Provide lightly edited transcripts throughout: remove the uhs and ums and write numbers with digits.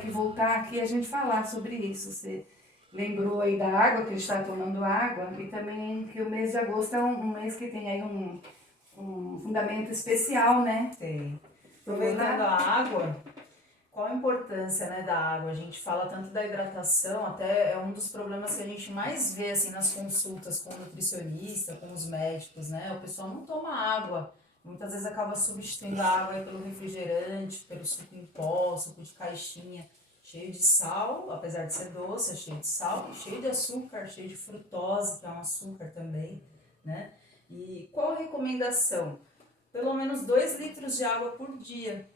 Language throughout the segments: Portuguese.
que voltar aqui e a gente falar sobre isso. Você lembrou aí da água, que a gente está tomando água, e também que o mês de agosto é um mês que tem aí um fundamento especial, né? Tem. Aproveitando a água, qual a importância, né, da água? A gente fala tanto da hidratação, até é um dos problemas que a gente mais vê assim, nas consultas com o nutricionista, com os médicos, né? O pessoal não toma água. Muitas vezes acaba substituindo a água aí pelo refrigerante, pelo suco em pó, suco de caixinha, cheio de sal, apesar de ser doce, é cheio de sal, e cheio de açúcar, cheio de frutose, que é um açúcar também, né? E qual a recomendação? Pelo menos 2 litros de água por dia.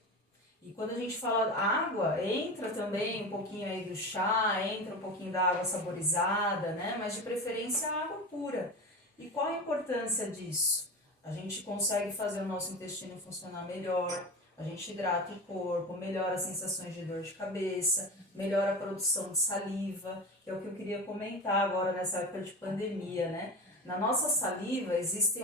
E quando a gente fala água, entra também um pouquinho aí do chá, entra um pouquinho da água saborizada, né? Mas de preferência a água pura. E qual a importância disso? A gente consegue fazer o nosso intestino funcionar melhor, a gente hidrata o corpo, melhora as sensações de dor de cabeça, melhora a produção de saliva, que é o que eu queria comentar agora nessa época de pandemia, né? Na nossa saliva existe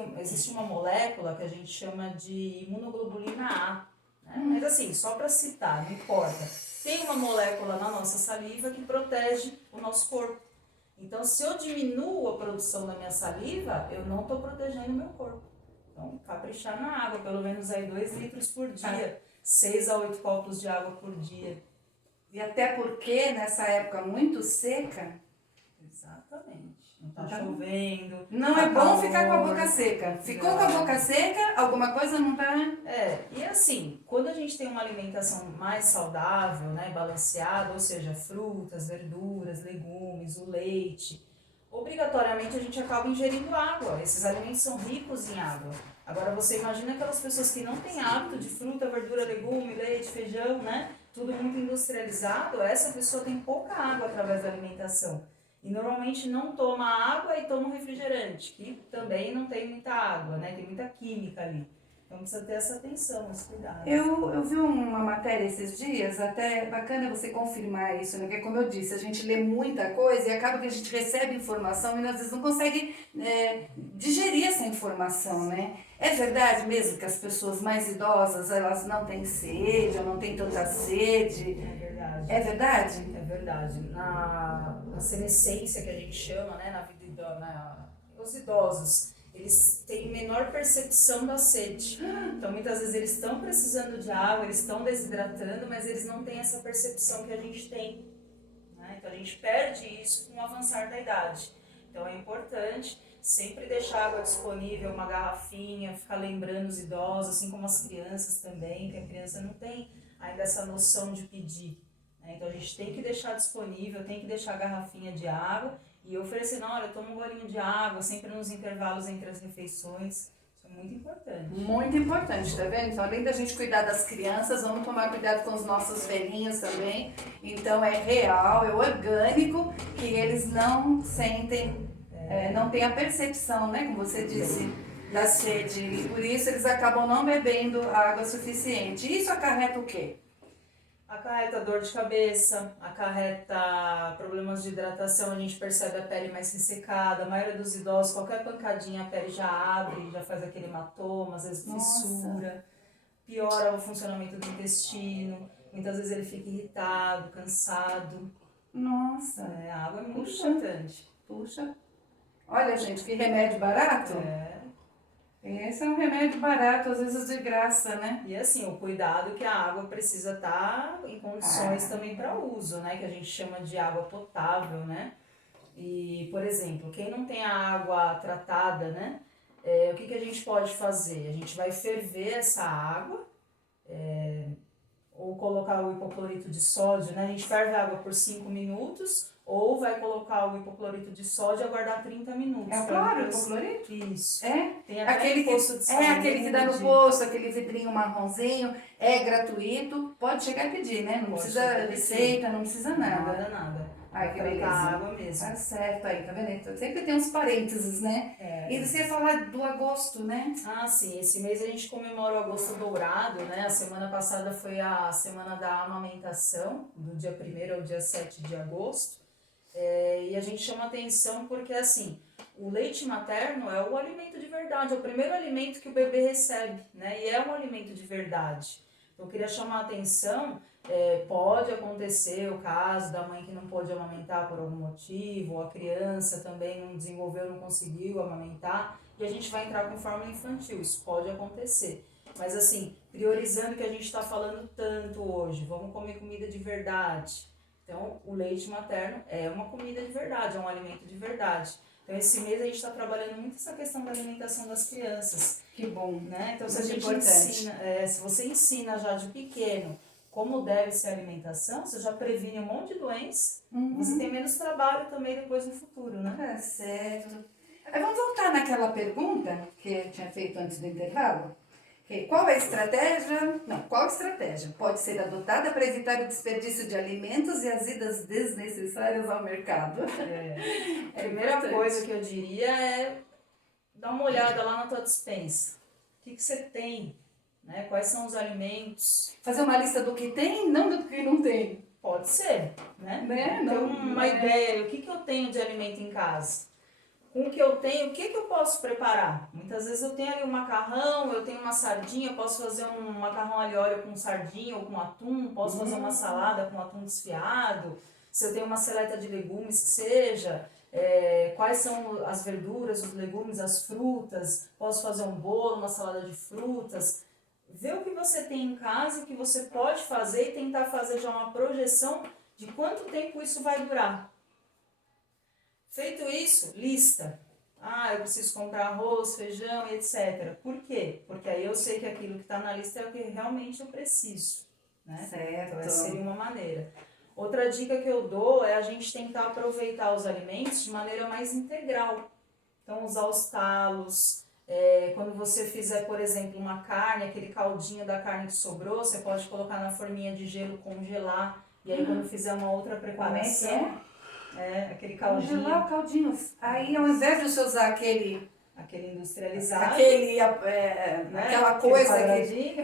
uma molécula que a gente chama de imunoglobulina A, né? Mas assim, só para citar, não importa. Tem uma molécula na nossa saliva que protege o nosso corpo. Então, se eu diminuo a produção da minha saliva, eu não estou protegendo o meu corpo. Então, caprichar na água, pelo menos aí 2 litros por dia, 6 a 8 copos de água por dia. E até porque nessa época muito seca, Exatamente. Não tá chovendo. não tá é bom calor. ficar com a boca seca. Ficou com a boca seca, alguma coisa não tá. E assim, quando a gente tem uma alimentação mais saudável, né, balanceada, ou seja, frutas, verduras, legumes, o leite, obrigatoriamente a gente acaba ingerindo água. Esses alimentos são ricos em água. Agora você imagina aquelas pessoas que não têm hábito de fruta, verdura, legume, leite, feijão, né? Tudo muito industrializado, essa pessoa tem pouca água através da alimentação. E normalmente não toma água e toma refrigerante, que também não tem muita água, né? Tem muita química ali. Então precisa ter essa atenção, esse cuidado. Eu vi uma matéria esses dias, até bacana você confirmar isso, né? Porque como eu disse, a gente lê muita coisa e acaba que a gente recebe informação e às vezes não consegue digerir essa informação, né? É verdade mesmo que as pessoas mais idosas, elas não têm sede ou não têm tanta sede? É verdade. É verdade? É verdade. Na senescência que a gente chama, né, na vida os idosos, eles têm menor percepção da sede. Então, muitas vezes eles estão precisando de água, eles estão desidratando, mas eles não têm essa percepção que a gente tem, né? Então, a gente perde isso com o avançar da idade. Então, é importante sempre deixar água disponível, uma garrafinha, ficar lembrando os idosos, assim como as crianças também, que a criança não tem ainda essa noção de pedir, né? Então, a gente tem que deixar disponível, tem que deixar a garrafinha de água e oferecendo, olha, toma um golinho de água, sempre nos intervalos entre as refeições. Isso é muito importante. Muito importante, tá vendo? Então, além da gente cuidar das crianças, vamos tomar cuidado com os nossos velhinhos também. Então, é real, é orgânico, que eles não sentem, não têm a percepção, né, como você disse, da sede. E por isso eles acabam não bebendo água suficiente. Isso acarreta o quê? Acarreta dor de cabeça, acarreta problemas de hidratação, a gente percebe a pele mais ressecada, a maioria dos idosos, qualquer pancadinha a pele já abre, já faz aquele hematoma, às vezes fissura, piora o funcionamento do intestino, muitas vezes ele fica irritado, cansado. Nossa! A água é muito importante. Puxa! Olha, gente, que remédio barato! Esse é um remédio barato, às vezes de graça, né? E assim, o cuidado que a água precisa estar em condições também para uso, né? Que a gente chama de água potável, né? E, por exemplo, quem não tem a água tratada, né? O que a gente pode fazer? A gente vai ferver essa água, ou colocar o hipoclorito de sódio, né? A gente ferve a água por 5 minutos, ou vai colocar o hipoclorito de sódio e aguardar 30 minutos. É claro, hipoclorito? Isso. Tem até aquele posto de saúde. aquele que dá no posto, aquele vidrinho marronzinho, é gratuito, pode chegar a pedir, né? Não precisa receita, não precisa nada. Nada. Ai, que beleza. Água mesmo. Tá certo aí, tá vendo? Então, sempre tem uns parênteses, né? E você ia falar do agosto, né? Ah, sim. Esse mês a gente comemora o agosto dourado, né? A semana passada foi a semana da amamentação, do dia 1º ao dia 7 de agosto. E a gente chama atenção porque, assim, o leite materno é o alimento de verdade, é o primeiro alimento que o bebê recebe, né? E é um alimento de verdade. Eu queria chamar a atenção Pode acontecer o caso da mãe que não pôde amamentar por algum motivo, ou a criança também não desenvolveu, não conseguiu amamentar, e a gente vai entrar com fórmula infantil, isso pode acontecer. Mas assim, priorizando o que a gente está falando tanto hoje, vamos comer comida de verdade. Então, o leite materno é uma comida de verdade, é um alimento de verdade. Então, esse mês a gente está trabalhando muito essa questão da alimentação das crianças. Que bom, Né? Então, se a muito gente importante. ensina, se você ensina já de pequeno como deve ser a alimentação, você já previne um monte de doenças, você tem menos trabalho também depois no futuro, né? Tá certo. Vamos voltar naquela pergunta que eu tinha feito antes do intervalo? Qual a estratégia? Não, qual estratégia pode ser adotada para evitar o desperdício de alimentos e as idas desnecessárias ao mercado? A primeira coisa que eu diria é dar uma olhada lá na tua despensa. O que você tem? Né? Quais são os alimentos? Fazer uma lista do que tem, não do que não tem. Pode ser, né? Né? Ter uma ideia, o que eu tenho de alimento em casa? Com o que eu tenho, o que eu posso preparar? Muitas vezes eu tenho ali um macarrão, eu tenho uma sardinha, eu posso fazer um macarrão alho e óleo com sardinha ou com atum, posso fazer uma salada com atum desfiado, se eu tenho uma seleta de legumes que seja, quais são as verduras, os legumes, as frutas, posso fazer um bolo, uma salada de frutas. Ver o que você tem em casa, o que você pode fazer e tentar fazer já uma projeção de quanto tempo isso vai durar. Feito isso, lista. Eu preciso comprar arroz, feijão e etc. Por quê? Porque aí eu sei que aquilo que está na lista é o que realmente eu preciso. Né? Certo. Então, essa seria uma maneira. Outra dica que eu dou é a gente tentar aproveitar os alimentos de maneira mais integral. Então, usar os talos. Quando você fizer, por exemplo, uma carne, aquele caldinho da carne que sobrou, você pode colocar na forminha de gelo, congelar. E aí, quando fizer uma outra preparação... aquele caldinho. Congelar o caldinho. Aí, ao invés de você usar aquele industrializado, aquela coisa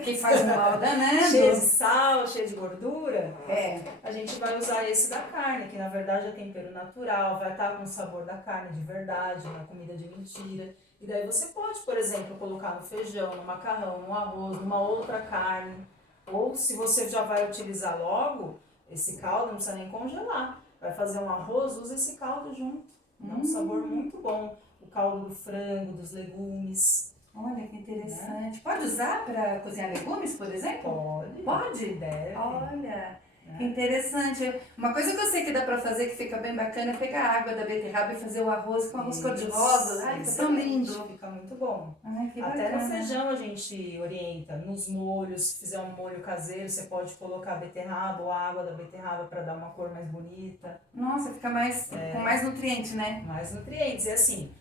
que faz mal danado, cheio de sal, cheio de gordura, É. a gente vai usar esse da carne, que na verdade é tempero natural, vai estar com o sabor da carne de verdade, na comida de mentira. E daí você pode, por exemplo, colocar no feijão, no macarrão, no arroz, numa outra carne. Ou se você já vai utilizar logo, esse caldo não precisa nem congelar. Vai fazer um arroz, usa esse caldo junto. Dá um sabor muito bom. O caldo do frango, dos legumes. Olha que interessante. Pode usar para cozinhar legumes, por exemplo? Pode. Pode? Deve. Olha, que interessante. Uma coisa que eu sei que dá para fazer, que fica bem bacana, é pegar a água da beterraba e fazer o arroz com arroz cor-de-rosa. Ai, fica tão lindo. Fica muito bom. Ai, que Até bacana. no feijão a gente orienta. Nos molhos, se fizer um molho caseiro, você pode colocar a beterraba ou a água da beterraba para dar uma cor mais bonita. Nossa, fica com mais nutriente, né? Mais nutrientes. E assim,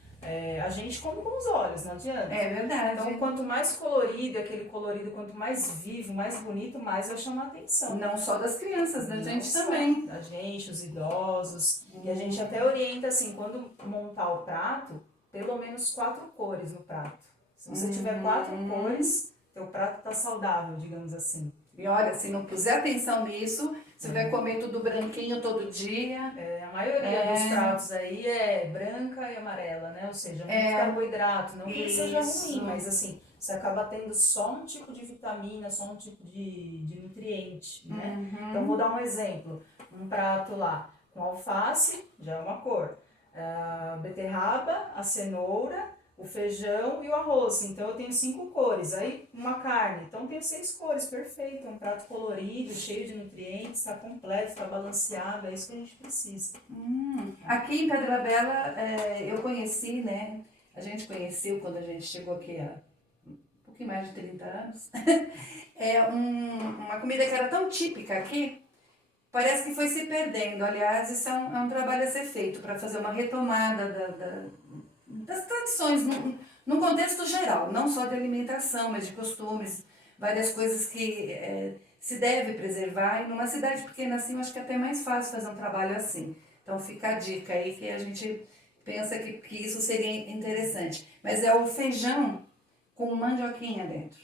a gente come com os olhos, não adianta. É verdade. Então, quanto mais colorido, aquele colorido, quanto mais vivo, mais bonito, mais vai chamar atenção. Não só das crianças, da Não gente só também. Da gente, os idosos. E a gente até orienta assim, quando montar o prato, pelo menos 4 cores no prato. Se você tiver 4 cores, teu prato tá saudável, digamos assim. E olha, se não puser atenção nisso, você vai comer tudo branquinho todo dia. A maioria dos pratos aí é branca e amarela, né? Ou seja, muito carboidrato. Não que seja ruim, mas assim, você acaba tendo só um tipo de vitamina, só um tipo de nutriente, né? Então, vou dar um exemplo. Um prato lá com alface, já é uma cor. A beterraba, a cenoura, o feijão e o arroz. Então eu tenho 5 cores. Aí uma carne, então eu tenho 6 cores, perfeito. É um prato colorido, cheio de nutrientes, está completo, está balanceado, é isso que a gente precisa. Aqui em Pedra Bela eu conheci, né? A gente conheceu quando a gente chegou aqui há um pouquinho mais de 30 anos. Uma comida que era tão típica aqui, parece que foi se perdendo. Aliás, isso é um trabalho a ser feito para fazer uma retomada das tradições, num contexto geral, não só de alimentação, mas de costumes, várias coisas que se deve preservar. E numa cidade pequena assim, eu acho que é até mais fácil fazer um trabalho assim. Então fica a dica aí que a gente pensa que isso seria interessante. Mas é o feijão com mandioquinha dentro.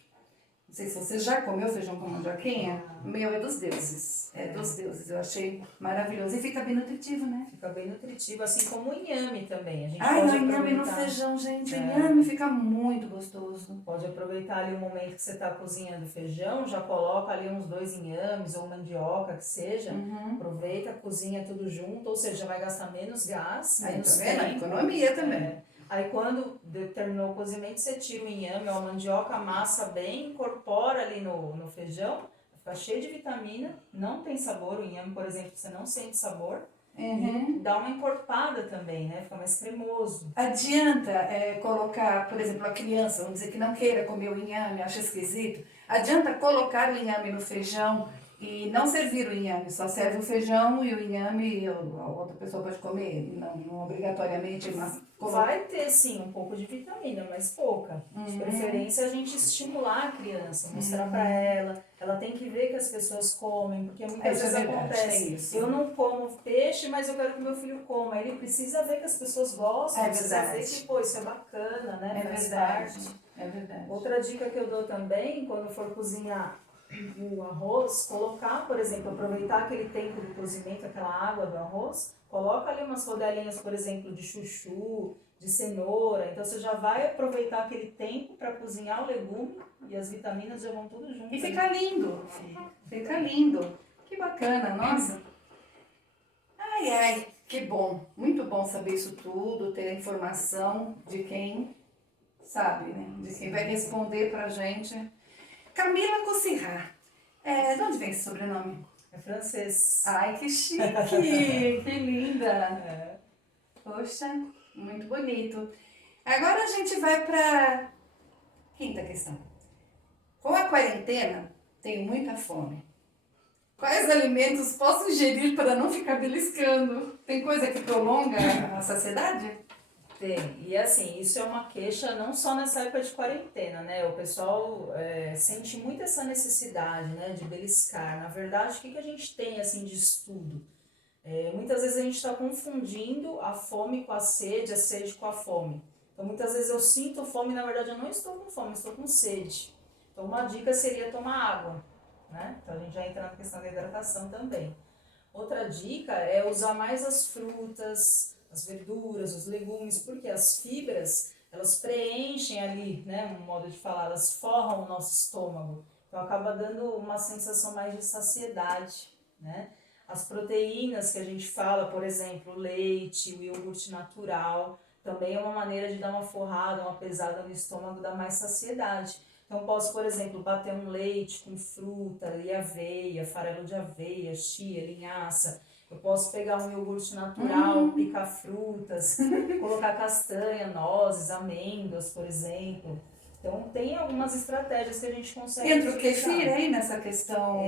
Não sei se você já comeu feijão com mandioquinha. Meu, é dos deuses. É dos deuses. Eu achei maravilhoso. E fica bem nutritivo, né? Fica bem nutritivo, assim como o inhame também. A gente Ai, pode não, inhame no aproveitar. feijão, gente. O inhame fica muito gostoso. Pode aproveitar ali o momento que você está cozinhando feijão, já coloca ali uns 2 inhames ou mandioca que seja. Aproveita, cozinha tudo junto, ou seja, vai gastar menos gás, Aí, menos tá vendo? tempo. Economia também. Aí quando terminou o cozimento, você tira o inhame ou a mandioca, amassa bem, incorpora ali no feijão, fica cheio de vitamina, não tem sabor, o inhame, por exemplo, você não sente sabor. E dá uma encorpada também, né? Fica mais cremoso. Adianta colocar, por exemplo, a criança, vamos dizer que não queira comer o inhame, acha esquisito. Adianta colocar o inhame no feijão e não servir o inhame, só serve o feijão e o inhame a outra pessoa pode comer, não obrigatoriamente, mas Vai ter sim um pouco de vitamina, mas pouca. De preferência a gente estimular a criança, mostrar pra ela tem que ver que as pessoas comem, porque muitas vezes acontece. isso. Eu não como peixe, mas eu quero que meu filho coma. Ele precisa ver que as pessoas gostam, precisa ver que, pô, isso é bacana, né? Faz parte. É verdade. Outra dica que eu dou também, quando for cozinhar o arroz, colocar, por exemplo, aproveitar aquele tempo de cozimento, aquela água do arroz, coloca ali umas rodelinhas, por exemplo, de chuchu, de cenoura, então você já vai aproveitar aquele tempo para cozinhar o legume e as vitaminas já vão tudo junto. E fica lindo, fica lindo. Que bacana, nossa. Ai, ai, que bom, muito bom saber isso tudo, ter a informação de quem sabe, né? De quem vai responder pra gente. Camila Cossirra. De onde vem esse sobrenome? É francês. Ai, que chique! Que linda! Poxa, muito bonito. Agora a gente vai para quinta questão. Com a quarentena, tenho muita fome. Quais alimentos posso ingerir para não ficar beliscando? Tem coisa que prolonga a saciedade? Tem. E assim, isso é uma queixa não só nessa época de quarentena, né? O pessoal sente muito essa necessidade, né, de beliscar. Na verdade, o que a gente tem, assim, de estudo? Muitas vezes a gente está confundindo a fome com a sede com a fome. Então, muitas vezes eu sinto fome, na verdade eu não estou com fome, estou com sede. Então, uma dica seria tomar água, né? Então, a gente já entra na questão da hidratação também. Outra dica é usar mais as frutas, as verduras, os legumes, porque as fibras, elas preenchem ali, né, um modo de falar, elas forram o nosso estômago. Então acaba dando uma sensação mais de saciedade, né? As proteínas que a gente fala, por exemplo, o leite, o iogurte natural, também é uma maneira de dar uma forrada, uma pesada no estômago, dar mais saciedade. Então posso, por exemplo, bater um leite com fruta e aveia, farelo de aveia, chia, linhaça. Eu posso pegar um iogurte natural, picar frutas, colocar castanha, nozes, amêndoas, por exemplo. Então, tem algumas estratégias que a gente consegue Entra o utilizar. kefir aí nessa questão?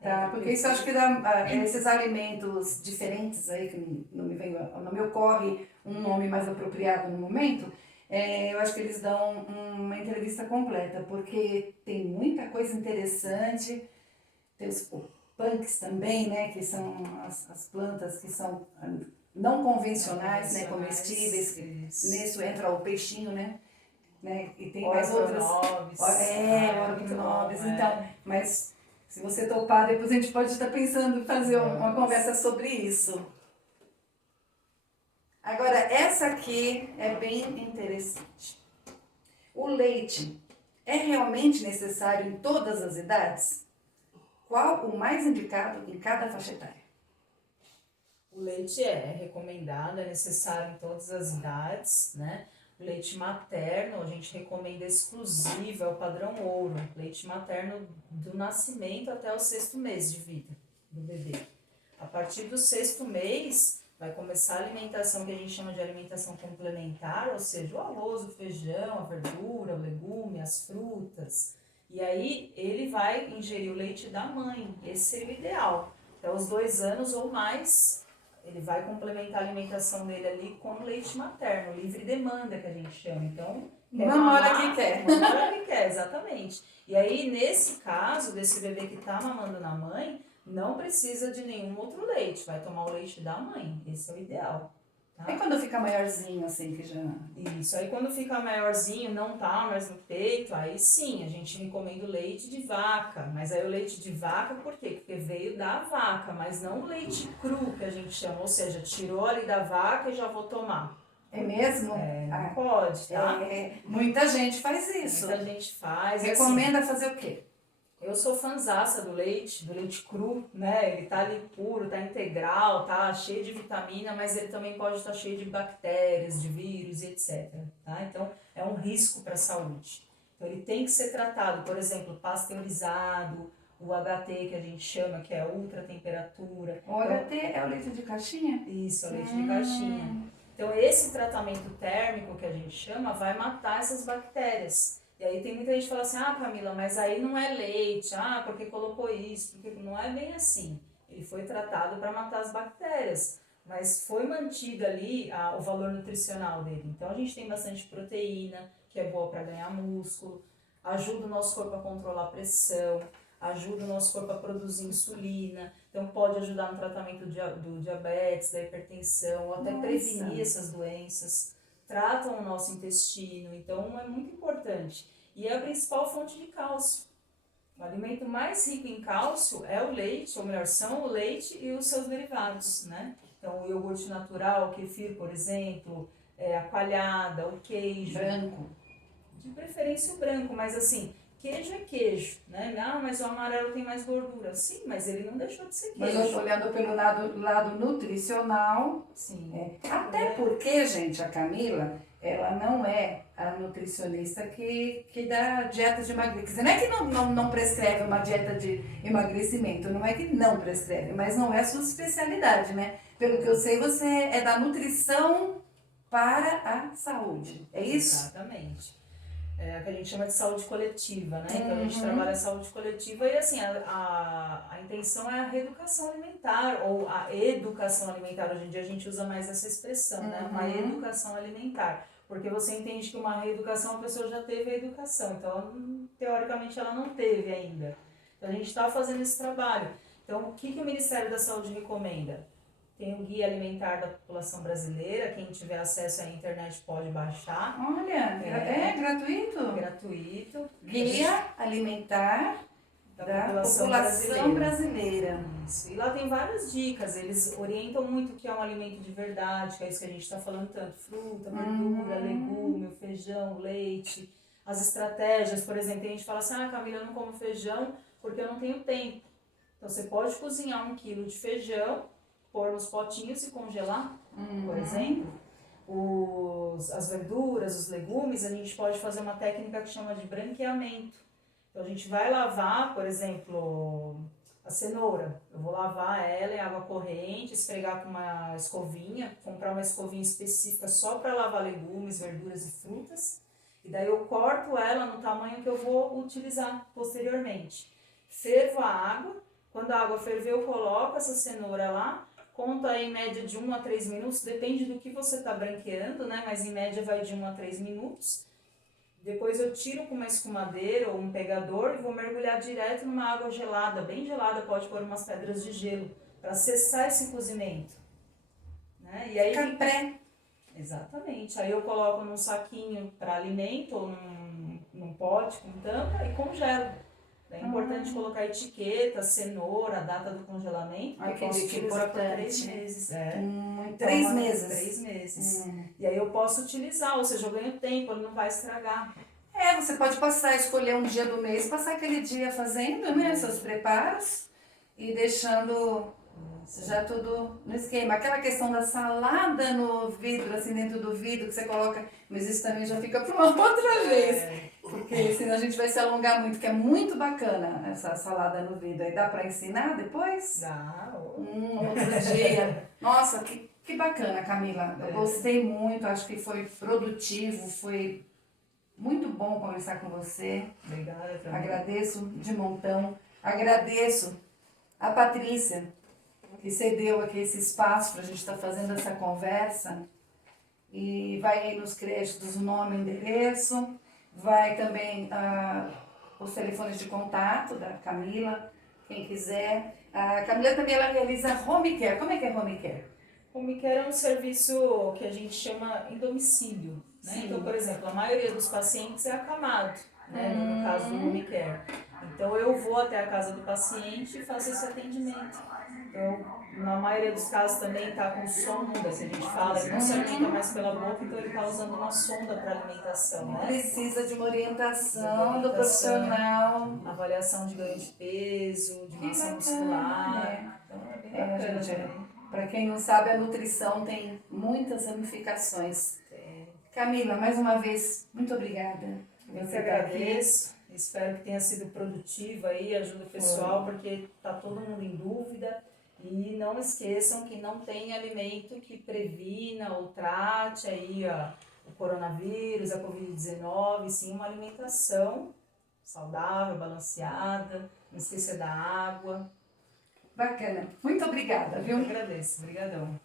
Tá, porque isso acho que dá, esses alimentos diferentes aí, que não me ocorre um nome mais apropriado no momento, eu acho que eles dão uma entrevista completa, porque tem muita coisa interessante, tem os punks também, né, que são as plantas que são não convencionais, né, comestíveis, nisso entra o peixinho, né, e tem mais outras. Orobinobis, então, mas se você topar, depois a gente pode estar pensando em fazer uma conversa sobre isso. Agora, essa aqui é bem interessante. O leite é realmente necessário em todas as idades? Qual o mais indicado em cada faixa etária? O leite é recomendado, é necessário em todas as idades, né? O leite materno, a gente recomenda exclusivo, é o padrão ouro. Leite materno do nascimento até o 6º mês de vida do bebê. A partir do 6º mês, vai começar a alimentação que a gente chama de alimentação complementar, ou seja, o arroz, o feijão, a verdura, o legume, as frutas. E aí ele vai ingerir o leite da mãe, esse seria o ideal. Até os 2 anos ou mais, ele vai complementar a alimentação dele ali com leite materno, livre demanda que a gente chama. Então, uma hora que quer. Uma hora que quer, exatamente. E aí, nesse caso, desse bebê que está mamando na mãe, não precisa de nenhum outro leite, vai tomar o leite da mãe, esse é o ideal. Tá? É quando fica maiorzinho, assim, que já... Isso, aí quando fica maiorzinho, não tá mais no peito, aí sim, a gente recomenda o leite de vaca. Mas aí o leite de vaca, por quê? Porque veio da vaca, mas não o leite cru, que a gente chama. Ou seja, tirou ali da vaca e já vou tomar. É mesmo? Não pode, tá? Muita gente faz isso. Muita gente faz. Recomenda fazer o quê? Eu sou fanzaça do leite cru, né? Ele tá ali puro, tá integral, tá cheio de vitamina, mas ele também pode estar cheio de bactérias, de vírus e etc. Tá? Então, é um risco para a saúde. Então, ele tem que ser tratado, por exemplo, pasteurizado, o HT que a gente chama, que é ultra temperatura. O HT é o leite de caixinha? Isso, é o leite de caixinha. Então, esse tratamento térmico que a gente chama vai matar essas bactérias. E aí tem muita gente que fala assim, Camila, mas aí não é leite, porque colocou isso, porque não é bem assim. Ele foi tratado para matar as bactérias, mas foi mantido ali o valor nutricional dele. Então a gente tem bastante proteína, que é boa para ganhar músculo, ajuda o nosso corpo a controlar a pressão, ajuda o nosso corpo a produzir insulina, então pode ajudar no tratamento do diabetes, da hipertensão, ou até prevenir essas doenças. Tratam o nosso intestino, então é muito importante. E é a principal fonte de cálcio. O alimento mais rico em cálcio é o leite, ou melhor, são o leite e os seus derivados, né? Então, o iogurte natural, o kefir, por exemplo, a coalhada, o queijo. Branco. De preferência o branco, mas assim, queijo é queijo, né? Mas o amarelo tem mais gordura. Sim, mas ele não deixou de ser queijo. Mas olhando pelo lado nutricional, sim. Até porque, gente, a Camila, ela não é a nutricionista que dá dieta de emagrecimento. Não é que não prescreve uma dieta de emagrecimento, não é que não prescreve, mas não é a sua especialidade, né? Pelo que eu sei, você é da nutrição para a saúde, é isso? Exatamente. É o que a gente chama de saúde coletiva, né? Então a gente trabalha a saúde coletiva e assim, a intenção é a reeducação alimentar, ou a educação alimentar. Hoje em dia a gente usa mais essa expressão, né? Uma educação alimentar. Porque você entende que uma reeducação, a pessoa já teve a educação, então teoricamente ela não teve ainda. Então a gente está fazendo esse trabalho. Então o que o Ministério da Saúde recomenda? Tem o Guia Alimentar da População Brasileira, quem tiver acesso à internet pode baixar. Olha, é gratuito? Gratuito. Guia Alimentar da População Brasileira. Isso. E lá tem várias dicas, eles orientam muito o que é um alimento de verdade, que é isso que a gente está falando tanto, fruta, verdura, legume, o feijão, leite, as estratégias, por exemplo, tem gente que fala assim, Camila, eu não como feijão porque eu não tenho tempo. Então você pode cozinhar 1 quilo de feijão, pôr nos potinhos e congelar, por exemplo. As verduras, os legumes, a gente pode fazer uma técnica que chama de branqueamento. Então a gente vai lavar, por exemplo, a cenoura. Eu vou lavar ela em água corrente, esfregar com uma escovinha, comprar uma escovinha específica só para lavar legumes, verduras e frutas. E daí eu corto ela no tamanho que eu vou utilizar posteriormente. Fervo a água. Quando a água ferver, eu coloco essa cenoura lá. Conta em média de 1 a 3 minutos, depende do que você está branqueando, né? Mas em média vai de 1 a 3 minutos. Depois eu tiro com uma escumadeira ou um pegador e vou mergulhar direto numa água gelada, bem gelada, pode pôr umas pedras de gelo, para cessar esse cozimento. Né? E aí Fica pré. Exatamente. Aí eu coloco num saquinho para alimento ou num pote com tampa e congelo. É importante colocar etiqueta, cenoura, a data do congelamento. Ai, eu posso que utilizar por importante. 3 meses. 3 meses? 3 meses. E aí eu posso utilizar, ou seja, eu ganho tempo, ele não vai estragar. Você pode escolher um dia do mês, passar aquele dia fazendo, né, seus preparos e deixando já tudo no esquema. Aquela questão da salada no vidro, assim, dentro do vidro, que você coloca, mas isso também já fica para uma outra vez. Porque senão a gente vai se alongar muito, que é muito bacana essa salada no vidro. Aí dá para ensinar depois? Dá. Outro dia. Nossa, que bacana, Camila. Eu gostei muito, acho que foi produtivo, foi muito bom conversar com você. Obrigada também. Agradeço de montão. Agradeço a Patrícia, que cedeu aqui esse espaço para a gente estar fazendo essa conversa. E vai aí nos créditos o nome e endereço. Vai também os telefones de contato da Camila, quem quiser. A Camila também ela realiza home care. Como é que é home care? O Home Care é um serviço que a gente chama em domicílio, né? Sim. Então, por exemplo, a maioria dos pacientes é acamado, né? No caso do Home Care. Então, eu vou até a casa do paciente e faço esse atendimento. Então, na maioria dos casos também está com sonda, que a gente fala, ele não se alimenta mais pela boca, então ele está usando uma sonda para alimentação, né? Precisa de uma orientação do profissional. Avaliação de ganho de peso, de Que massa bacana, muscular. Então, é bem bacana gente, também. para quem não sabe, a nutrição tem muitas ramificações. Camila, mais uma vez, muito obrigada. Eu que Você tá aqui. agradeço, espero que tenha sido produtiva aí, ajuda o pessoal, porque está todo mundo em dúvida. E não esqueçam que não tem alimento que previna ou trate aí o coronavírus, a Covid-19, sim uma alimentação saudável, balanceada, não esquecer da água. Bacana. Muito obrigada, viu? Eu agradeço, obrigadão.